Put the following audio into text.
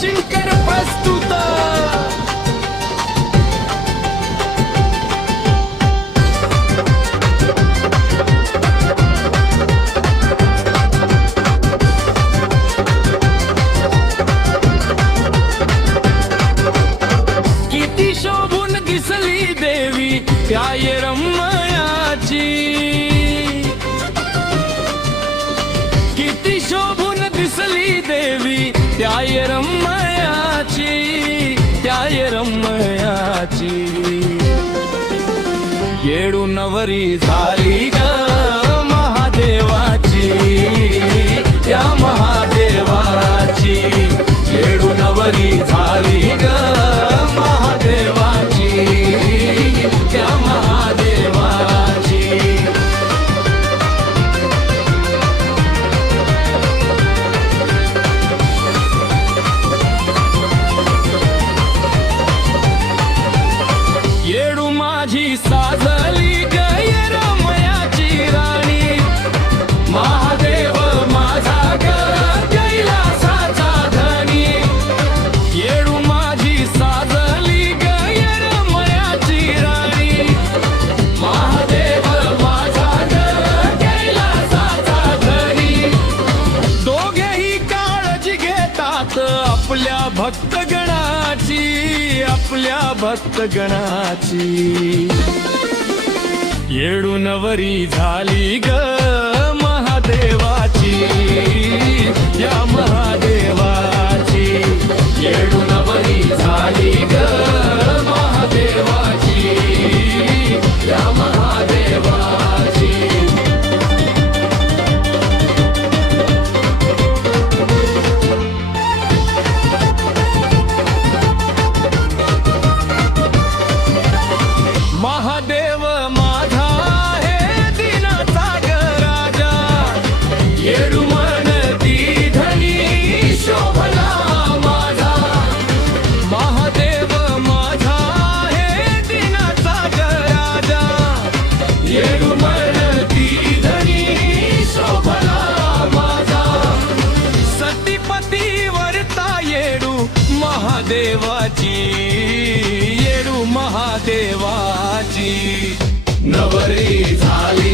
शंकर प्रस्तुत किती शोभून दिसली देवी त्या रम्मयाची किती शोभून दिसली देवी त्या रम्मयाची त्या रम्मयाची येडू नवरी झाली ग महादेवाची त्या महादेवाची येडू नवरी झाली ग महादेवाची त्या महादेवाची येडू माझी साजली गय रमयाची राणी महादेव माझा ग कैलासाचा धनी येडू माझी साजली गय रमयाची राणी महादेव माझा ग कैलासाचा धनी दोघेही काळजी घेतात आपल्या भक्तगणाची आपल्या भक्तगणाची येडू नवरी झाली ग महादेवाची या महादेवाची येडू नवरी झाली ग महादेवाची या महादेवाची महादेव माझा हे दिनाचा ग राजा येडू म्हणती धनी शोभला माझा महादेव माझा हे दिनाचा ग राजा येडू म्हणती धनी शोभला माझा सतीपती वरता येडू महादेवाची येडू महादेवाची नवरी झाली